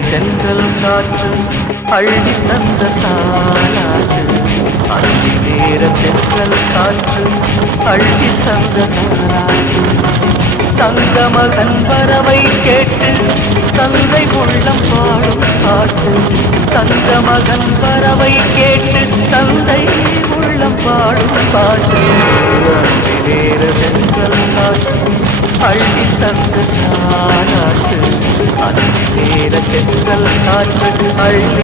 தென்றல் காற்று அள்ளி தந்த தாலாட்டு. அந்தி நேர தென்றல் காற்று அள்ளி தந்த தாலாட்டு. தங்க மகன் வரவை கேட்டு தந்தை உள்ளம் பாடும் பாட்டு. தங்க மகன் வரவை கேட்டு தந்தை உள்ளம் பாடும் பாட்டு. அந்தி நேர தென்றல் காற்று அள்ளி தந்த தாலாட்டு. அந்தி நேர தென்றல் காற்று அள்ளி